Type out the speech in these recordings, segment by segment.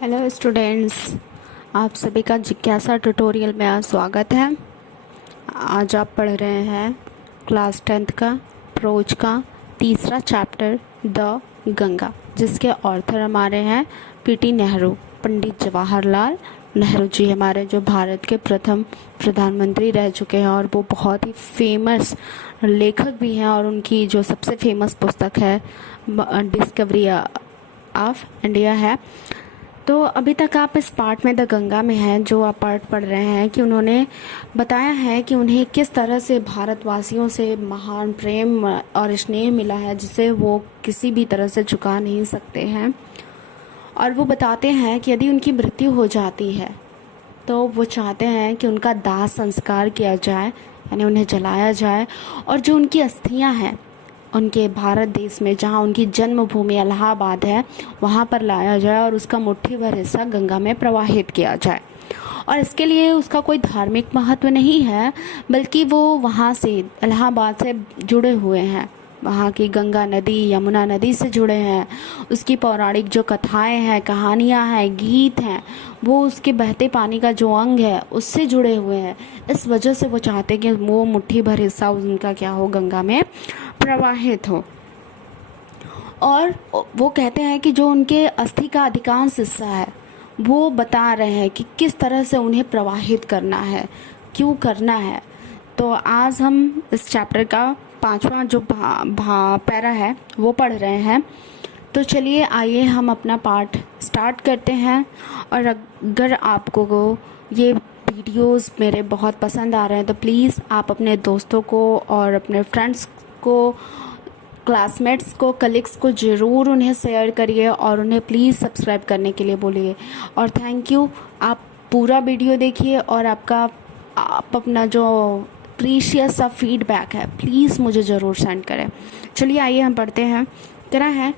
Hello students, आप सभी का जिज्ञासा ट्यूटोरियल में स्वागत है। आज आप पढ़ रहे हैं क्लास 10th का प्रोज का तीसरा चैप्टर द गंगा, जिसके ऑथर हमारे हैं पीटी नेहरू, पंडित जवाहरलाल नेहरू जी, हमारे जो भारत के प्रथम प्रधानमंत्री रह चुके हैं और वो बहुत ही फेमस लेखक भी हैं। और उनकी जो सबसे फेमस पुस्तक है डिस्कवरी ऑफ इंडिया है। तो अभी तक आप इस पार्ट में द गंगा में हैं, जो आप पार्ट पढ़ रहे हैं कि उन्होंने बताया है कि उन्हें किस तरह से भारतवासियों से महान प्रेम और स्नेह मिला है, जिसे वो किसी भी तरह से चुका नहीं सकते हैं। और वो बताते हैं कि यदि उनकी मृत्यु हो जाती है तो वो चाहते हैं कि उनका दाह संस्कार किया जाए, यानी उन्हें जलाया जाए, और जो उनकी अस्थियां हैं उनके भारत देश में, जहाँ उनकी जन्मभूमि इलाहाबाद है, वहाँ पर लाया जाए और उसका मुट्ठी भर हिस्सा गंगा में प्रवाहित किया जाए। और इसके लिए उसका कोई धार्मिक महत्व नहीं है, बल्कि वो वहाँ से इलाहाबाद से जुड़े हुए हैं, वहाँ की गंगा नदी यमुना नदी से जुड़े हैं। उसकी पौराणिक जो कथाएं हैं, कहानियाँ हैं, गीत हैं, वो उसके बहते पानी का जो अंग है उससे जुड़े हुए हैं। इस वजह से वो चाहते कि वो मुट्ठी भर हिस्सा उनका क्या हो, गंगा में प्रवाहित हो। और वो कहते हैं कि जो उनके अस्थि का अधिकांश हिस्सा है वो बता रहे हैं कि किस तरह से उन्हें प्रवाहित करना है, क्यों करना है। तो आज हम इस चैप्टर का 5वां जो पैरा है वो पढ़ रहे हैं। तो चलिए आइए हम अपना पाठ स्टार्ट करते हैं। और अगर आपको ये वीडियोस मेरे बहुत पसंद आ रहे हैं तो प्लीज़ आप अपने दोस्तों को और अपने फ्रेंड्स को, क्लासमेट्स को, कलीग्स को ज़रूर उन्हें शेयर करिए और उन्हें प्लीज़ सब्सक्राइब करने के लिए बोलिए। और थैंक यू, आप पूरा वीडियो देखिए और आप अपना जो प्रीशियस सा फीडबैक है प्लीज़ मुझे ज़रूर सेंड करें। चलिए आइए हम पढ़ते हैं। कह रहा है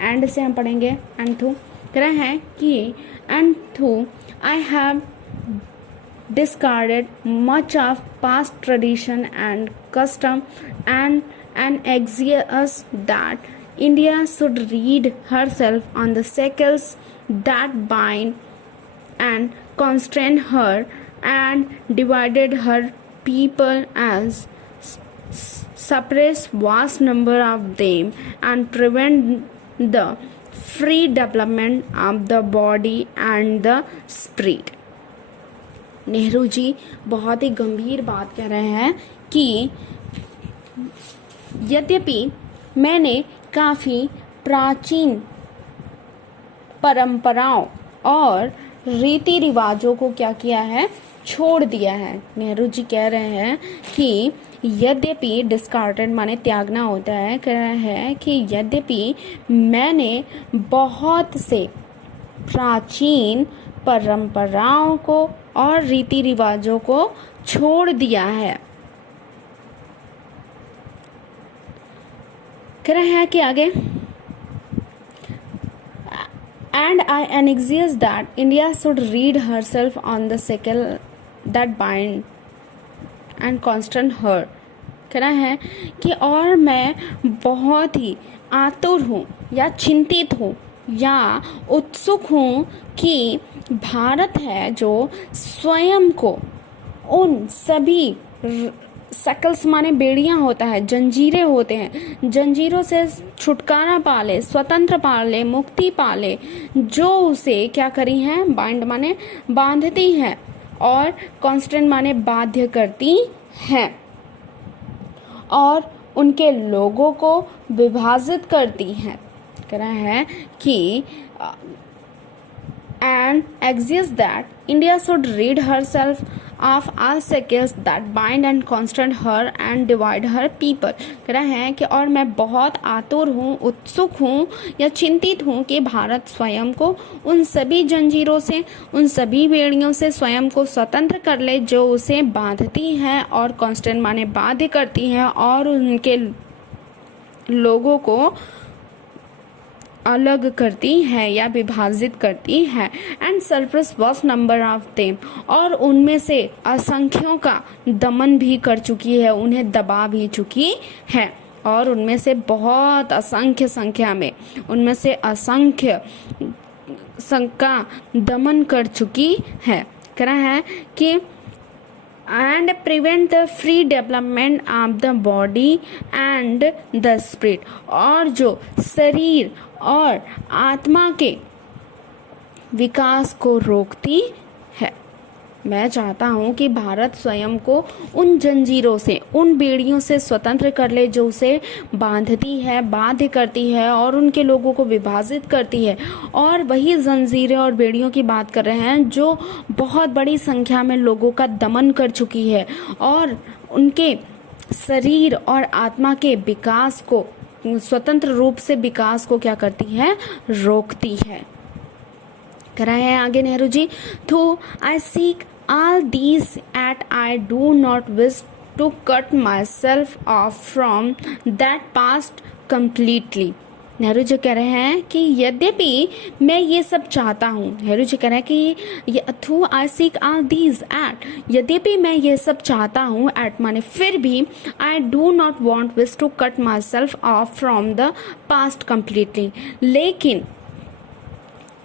एंड से हम पढ़ेंगे एंड थू। कह रहा है कि एंड थू I have discarded much of past tradition and custom and exiges that India should rid herself on the shackles that bind and constrain her and divided her people as suppress vast number of them and prevent the free development of the body and the spirit। Nehru ji बहुत ही गंभीर बात कह रहे हैं कि यद्यपि मैंने काफ़ी प्राचीन परंपराओं और रीति रिवाजों को क्या किया है, छोड़ दिया है। नेहरू जी कह रहे हैं कि यद्यपि, डिस्कार्टेड माने त्यागना होता है, कह रहे हैं कि यद्यपि मैंने बहुत से प्राचीन परंपराओं को और रीति रिवाजों को छोड़ दिया है। कह रहे हैं कि आगे and I anxious that India should rid herself on the shackle that bind and constrain her. कह रहा है कि और मैं बहुत ही आतुर हूँ या चिंतित हूँ या उत्सुक हूँ कि भारत है जो स्वयं को उन सभी शकल्स माने बेड़ियां होता है, जंजीरें होते हैं, जंजीरों से छुटकारा पाले, स्वतंत्र पाले, मुक्ति पाले, जो उसे क्या करी हैं, बाइंड माने बांधती हैं, और कॉन्स्टेंट माने बाध्य करती हैं, और उनके लोगों को विभाजित करती हैं। कह रहा है कि and exiges that India should rid herself of all shackles that bind and constrain her and divide her people। कह रहा है कि और मैं बहुत आतुर हूँ, उत्सुक हूँ या चिंतित हूँ कि भारत स्वयं को उन सभी जंजीरों से, उन सभी बेड़ियों से स्वयं को स्वतंत्र कर ले जो उसे बांधती हैं और कॉन्स्टेंट माने बाध्य करती हैं, और उनके लोगों को अलग करती है या विभाजित करती है। And sulphurous vast number of them, और उनमें से असंख्यों का दमन भी कर चुकी है, उन्हें दबा भी चुकी है। और उनमें से बहुत असंख्य संख्या में, उनमें से असंख्य का दमन कर चुकी है। कह रहा है कि and prevent the free development of the body and the spirit, और जो शरीर और आत्मा के विकास को रोकती है। मैं चाहता हूँ कि भारत स्वयं को उन जंजीरों से, उन बेड़ियों से स्वतंत्र कर ले जो उसे बांधती है, बाध्य करती है और उनके लोगों को विभाजित करती है। और वही जंजीरें और बेड़ियों की बात कर रहे हैं जो बहुत बड़ी संख्या में लोगों का दमन कर चुकी है और उनके शरीर और आत्मा के विकास को, स्वतंत्र रूप से विकास को क्या करती है, रोकती है। कह रहे हैं आगे नेहरू जी, तो आई seek all these at I do not wish to cut myself off from that past completely। Nehru ji कह रहे हैं कि यद्यपि मैं ये सब चाहता हूँ, नेहरू जी कह रहे हैं कि through I seek all these yet, यद्यपि मैं ये सब चाहता हूँ, एट माने फिर भी, I do not want wish to cut myself off from the past completely, लेकिन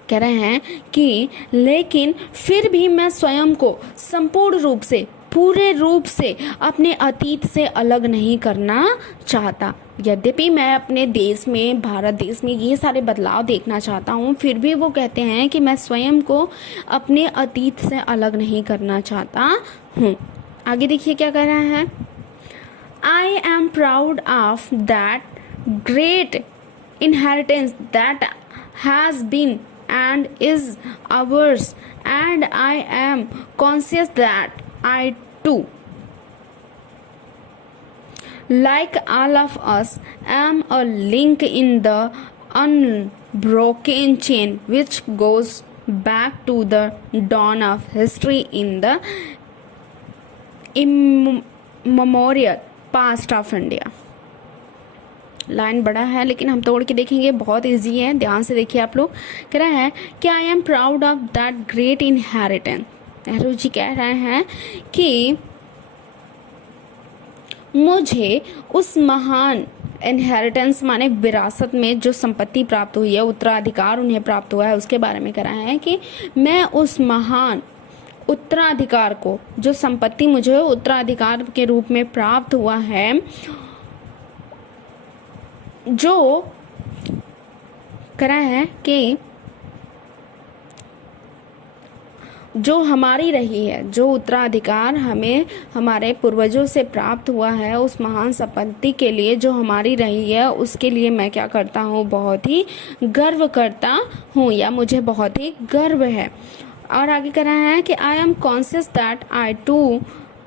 कह रहे हैं कि लेकिन फिर भी मैं स्वयं को संपूर्ण रूप से, पूरे रूप से अपने अतीत से अलग नहीं करना चाहता। यद्यपि मैं अपने देश में, भारत देश में ये सारे बदलाव देखना चाहता हूँ, फिर भी वो कहते हैं कि मैं स्वयं को अपने अतीत से अलग नहीं करना चाहता हूँ। आगे देखिए क्या कह रहा है, I am proud of that great inheritance that has been and is ours, and I am conscious that I too, like all of us, am a link in the unbroken chain which goes back to the dawn of history in the immemorial past of India। Line बड़ा है लेकिन हम तोड़ के देखेंगे, बहुत easy है, ध्यान से देखिए आप लोग। कह रहा है कि I am proud of that great inheritance. Nehru ji कह रहे हैं कि मुझे उस महान इनहेरिटेंस माने विरासत में जो संपत्ति प्राप्त हुई है, उत्तराधिकार उन्हें प्राप्त हुआ है, उसके बारे में कह रहा है कि मैं उस महान उत्तराधिकार को, जो संपत्ति मुझे उत्तराधिकार के रूप में प्राप्त हुआ है, जो कह रहा है कि जो हमारी रही है, जो उत्तराधिकार हमें हमारे पूर्वजों से प्राप्त हुआ है, उस महान संपत्ति के लिए जो हमारी रही है, उसके लिए मैं क्या करता हूँ, बहुत ही गर्व करता हूँ, या मुझे बहुत ही गर्व है। और आगे कह रहा है कि I am conscious that I too,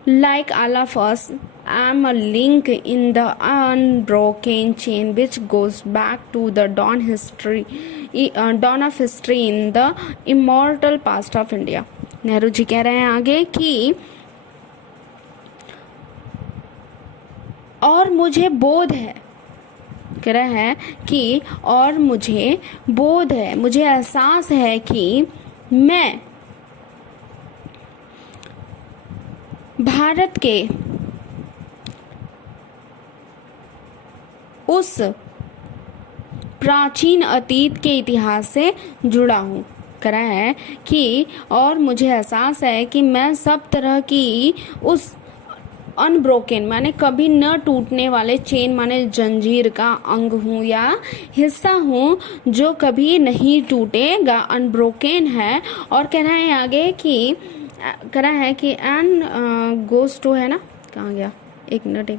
like all of us, am a link in the unbroken chain which goes back to the dawn of history in the immortal past of India। Nehru ji कह रहे हैं आगे कि और मुझे बोध है, कह रहा है कि और मुझे बोध है, मुझे एहसास है कि मैं भारत के उस प्राचीन अतीत के इतिहास से जुड़ा हूँ। कह रहा है कि और मुझे एहसास है कि मैं सब तरह की उस अनब्रोकन माने कभी न टूटने वाले चेन माने जंजीर का अंग हूँ या हिस्सा हूँ जो कभी नहीं टूटेगा, अनब्रोकन है। और कह रहा है आगे कि कह रहा है कि एंड गोज टू, है ना, कहाँ गया, एक मिनट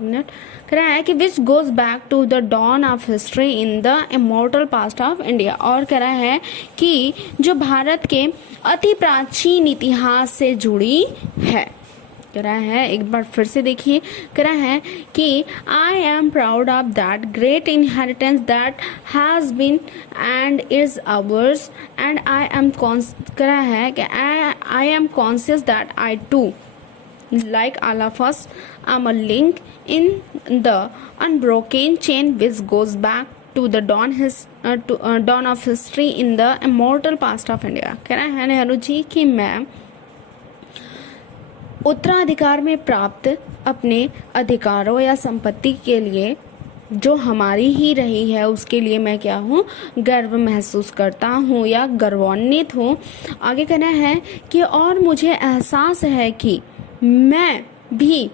कह रहा है कि which goes back to the dawn of history in the immortal past of India. और कह रहा है कि जो भारत के अति प्राचीन इतिहास से जुड़ी है। कह रहा है, एक बार फिर से देखिए, कह रहा है कि I am proud of that great inheritance that has been and is ours, and I am कह रहा है कि I am conscious that I too, like all of us, am a link in the unbroken chain which goes back to the dawn of history in the immortal past of India। कह रहा है नेहरू जी कि मैं उत्तराधिकार में प्राप्त अपने अधिकारों या संपत्ति के लिए जो हमारी ही रही है उसके लिए मैं क्या हूँ, गर्व महसूस करता हूँ या गर्वान्वित हूँ। आगे कहना है कि और मुझे एहसास है कि मैं भी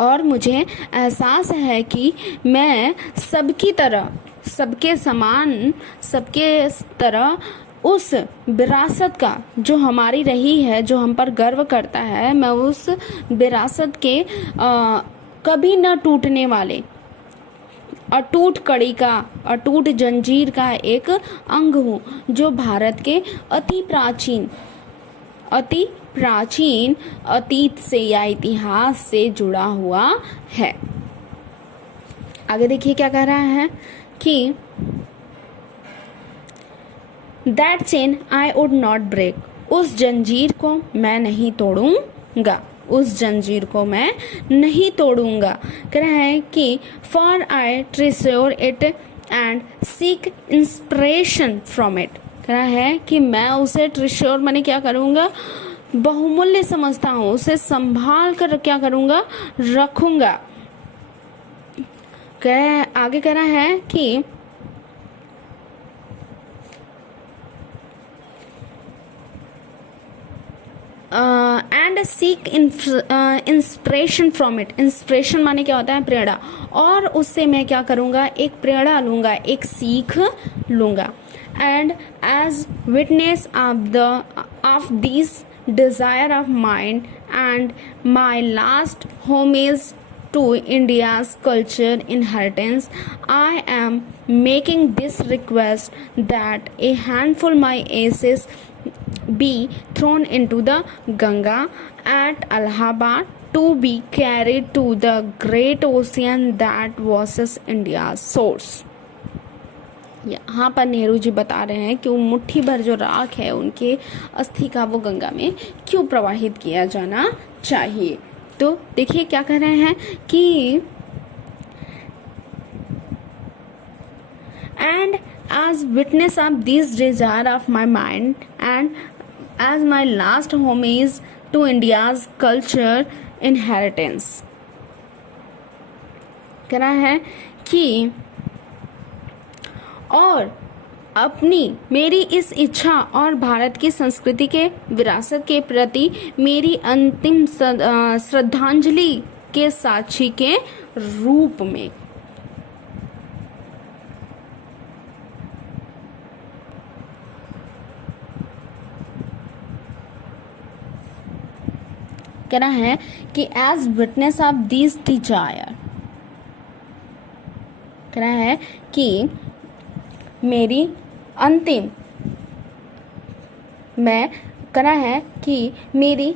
और मुझे एहसास है कि मैं सबकी तरह, सबके समान, सबके तरह उस विरासत का जो हमारी रही है, जो हम पर गर्व करता है, मैं उस विरासत के कभी न टूटने वाले अटूट कड़ी का, अटूट जंजीर का एक अंग हूँ, जो भारत के अति प्राचीन अतीत से या इतिहास से जुड़ा हुआ है। आगे देखिए क्या कह रहा है कि that chain I would not break, उस जंजीर को मैं नहीं तोड़ूंगा, उस जंजीर को मैं नहीं तोड़ूंगा। कह रहा है कि for I treasure it and seek inspiration from it. कह रहा है कि मैं उसे ट्रेश्योर माने क्या करूंगा, बहुमूल्य समझता हूँ, उसे संभाल कर क्या करूंगा, रखूंगा। आगे कह रहा है कि and seek inspiration from it. Inspiration माने क्या होता है, प्रेरणा, और उससे मैं क्या करूँगा, एक प्रेरणा लूँगा, एक सीख लूँगा। And as witness of this desire of mine and my last homage to India's culture inheritance, I am making this request that a handful my ashes be thrown into the Ganga at Allahabad to be carried to the great ocean that was India's source. यहाँ पर नेहरू जी बता रहे हैं कि वो मुट्ठी भर जो राख है उनके अस्थि का वो गंगा में क्यों प्रवाहित किया जाना चाहिए। तो देखिए क्या कह रहे हैं कि and as witness of this desire of my mind and as my last homage to India's culture inheritance. कह रहा है कि और अपनी मेरी इस इच्छा और भारत की संस्कृति के विरासत के प्रति मेरी अंतिम श्रद्धांजलि के साक्षी के रूप में। कह रहा है कि as witness of this desire, कह रहा है कि मेरी अंतिम, मैं कहना है कि मेरी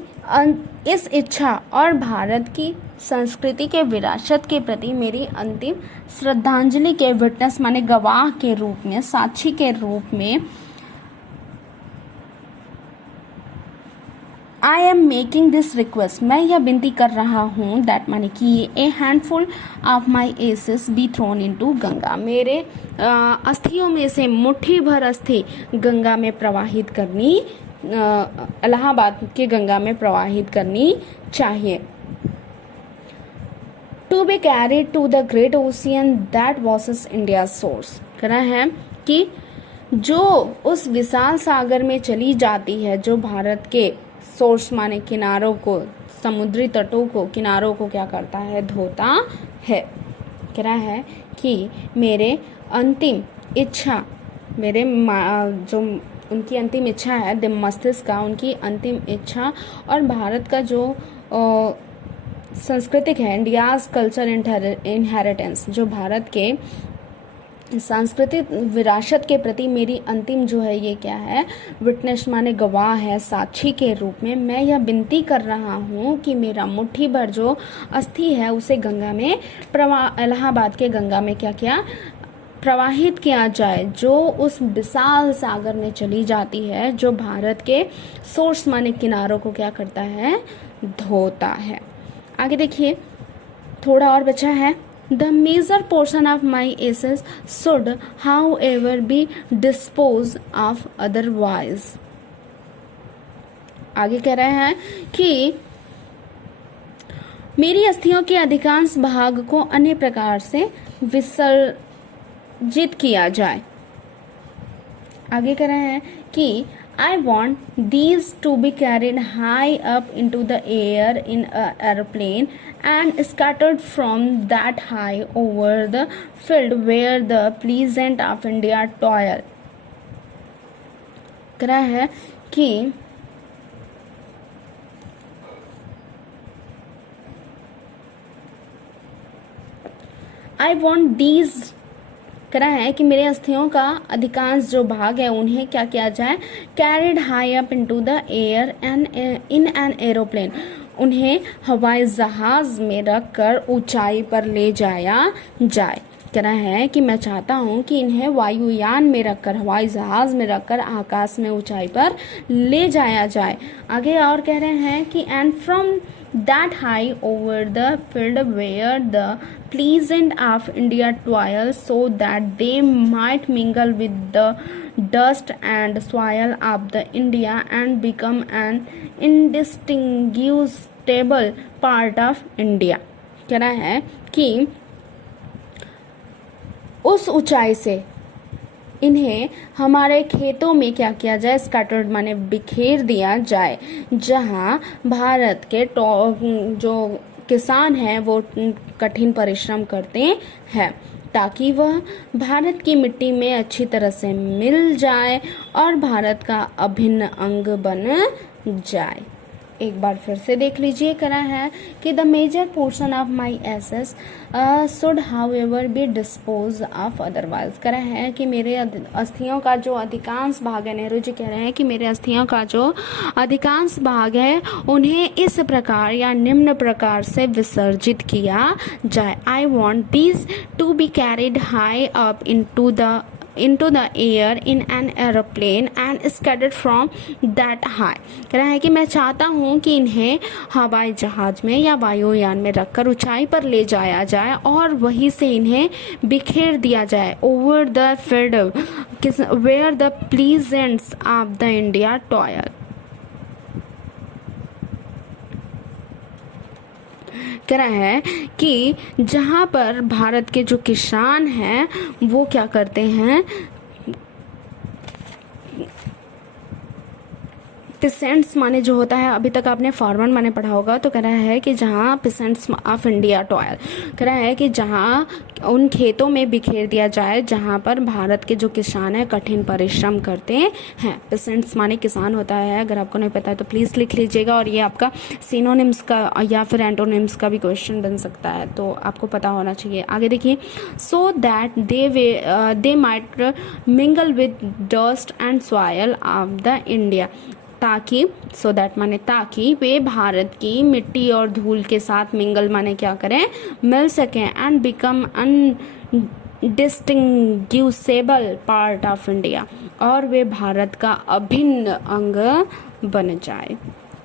इस इच्छा और भारत की संस्कृति के विरासत के प्रति मेरी अंतिम श्रद्धांजलि के विटनेस माने गवाह के रूप में, साक्षी के रूप में I am making this request, मैं यह विनती कर रहा हूँ, दैट माने कि a handful of my ashes be thrown into Ganga, मेरे अस्थियों में से मुट्ठी भर अस्थि गंगा में प्रवाहित करनी, इलाहाबाद के गंगा में प्रवाहित करनी चाहिए। To be carried to the great ocean that was India source. कहना है कि जो उस विशाल सागर में चली जाती है, जो भारत के सोर्स माने किनारों को, समुद्री तटों को, किनारों को क्या करता है, धोता है। कह रहा है कि मेरे अंतिम इच्छा, मेरे जो उनकी अंतिम इच्छा है, मस्तिष्क का उनकी अंतिम इच्छा और भारत का जो सांस्कृतिक है, इंडियाज कल्चर इनहेरिटेंस, जो भारत के सांस्कृतिक विरासत के प्रति मेरी अंतिम जो है ये क्या है, विटनेस माने गवाह है, साक्षी के रूप में मैं यह विनती कर रहा हूँ कि मेरा मुट्ठी भर जो अस्थि है उसे गंगा में इलाहाबाद के गंगा में क्या क्या प्रवाहित किया जाए, जो उस विशाल सागर में चली जाती है, जो भारत के सोर्स माने किनारों को क्या करता है, धोता है। आगे देखिए थोड़ा और बचा है। The major portion of my ashes should, however, be disposed of otherwise. आगे कह रहे हैं कि मेरी अस्थियों के अधिकांश भाग को अन्य प्रकार से विसर्जित किया जाए। आगे कह रहे हैं कि I want these to be carried high up into the air in an airplane and scattered from that high over the field where the peasants of India toil। कह रहा है कि I want these, कह रहा है कि मेरे अस्थियों का अधिकांश जो भाग है उन्हें क्या किया जाए, carried high up into the air and in an aeroplane, उन्हें हवाई जहाज में रखकर ऊंचाई पर ले जाया जाए। कह रहा है कि मैं चाहता हूं कि इन्हें वायुयान में रखकर, हवाई जहाज में रखकर आकाश में ऊंचाई पर ले जाया जाए। आगे और कह रहे हैं कि and from that high over the field where the peasants of India toil, so that they might mingle with the dust and soil of the India and become an indistinguishable part of India। कह रहा है कि उस ऊंचाई से इन्हें हमारे खेतों में क्या किया जाए, स्कैटर्ड माने बिखेर दिया जाए, जहां भारत के जो किसान हैं वो कठिन परिश्रम करते हैं, ताकि वह भारत की मिट्टी में अच्छी तरह से मिल जाए और भारत का अभिन्न अंग बन जाए। एक बार फिर से देख लीजिए। करा है कि the major portion of my ashes should however be dispose of otherwise. करा है कि मेरे अस्थियों का जो अधिकांश भाग है, नेहरू जी कह रहे हैं कि मेरे अस्थियों का जो अधिकांश भाग है उन्हें इस प्रकार या निम्न प्रकार से विसर्जित किया जाए। I want these two be carried high up into the air in an aeroplane and scattered from that high। कह रहा है कि मैं चाहता हूं कि इन्हें हवाई जहाज में या वायुयान में रखकर ऊंचाई पर ले जाया जाए और वहीं से इन्हें बिखेर दिया जाए। over the field where the peasants of the India toil। कह रहा है कि जहां पर भारत के जो किसान हैं वो क्या करते हैं, पिसेंट्स माने जो होता है, अभी तक आपने फार्मर माने पढ़ा होगा, तो कह रहा है कि जहाँ पिसेंट्स ऑफ इंडिया टॉयल, कह रहा है कि जहाँ उन खेतों में बिखेर दिया जाए जहाँ पर भारत के जो किसान हैं कठिन परिश्रम करते हैं। पिसेंट्स माने किसान होता है, अगर आपको नहीं पता है तो प्लीज़ लिख लीजिएगा, और ये आपका सिनोनिम्स का या फिर एंटोनिम्स का भी क्वेश्चन बन सकता है, तो आपको पता होना चाहिए। आगे देखिए, so that they might mingle with dust and soil of the India, ताकि, सो दैट माने ताकि वे भारत की मिट्टी और धूल के साथ मिंगल माने क्या करें, मिल सकें, and become indistinguishable part of India, और वे भारत का अभिन्न अंग बन जाए।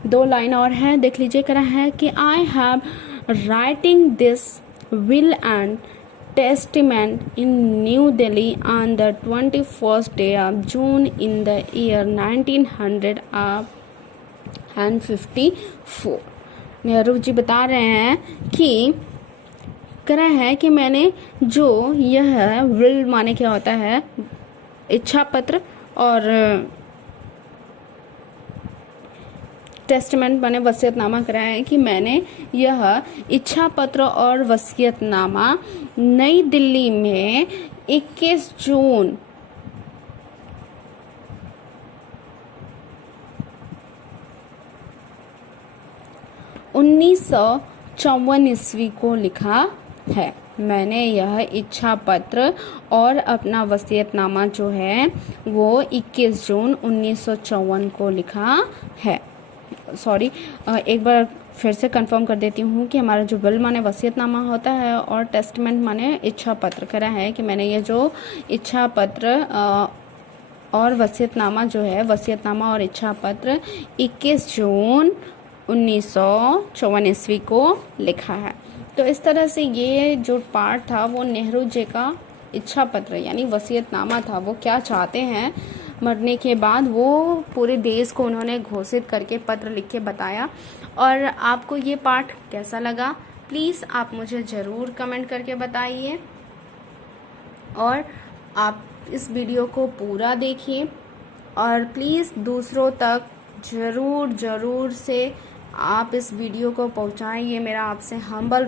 2 लाइन और है, देख लीजिए। कह रहा है कि I have writing this will and testament in New Delhi on the 21st day of June in the year 1954। Nehru ji बता रहे हैं कि कह रहा है कि मैंने जो यह विल माने क्या होता है, इच्छा पत्र, और टेस्टमेंट माने वसीयतनामा कराया है कि मैंने यह इच्छा पत्र और वसीयतनामा नई दिल्ली में 21 जून 1954 ईस्वी को लिखा है। मैंने यह इच्छा पत्र और अपना वसीयतनामा जो है वो 21 जून 1954 को लिखा है। सॉरी, एक बार फिर से कंफर्म कर देती हूँ कि हमारा जो विल माने वसीयतनामा होता है और टेस्टमेंट माने इच्छा पत्र। करा है कि मैंने ये जो इच्छा पत्र और वसीयतनामा जो है, वसीयतनामा और इच्छा पत्र 21 जून 1954 ईस्वी को लिखा है। तो इस तरह से ये जो पार्ट था वो नेहरू जी का इच्छा पत्र यानी वसीयतनामा था। वो क्या चाहते हैं मरने के बाद, वो पूरे देश को उन्होंने घोषित करके पत्र लिख के बताया। और आपको ये पाठ कैसा लगा प्लीज़ आप मुझे ज़रूर कमेंट करके बताइए और आप इस वीडियो को पूरा देखिए और प्लीज़ दूसरों तक ज़रूर से आप इस वीडियो को पहुंचाएं। ये मेरा आपसे हम्बल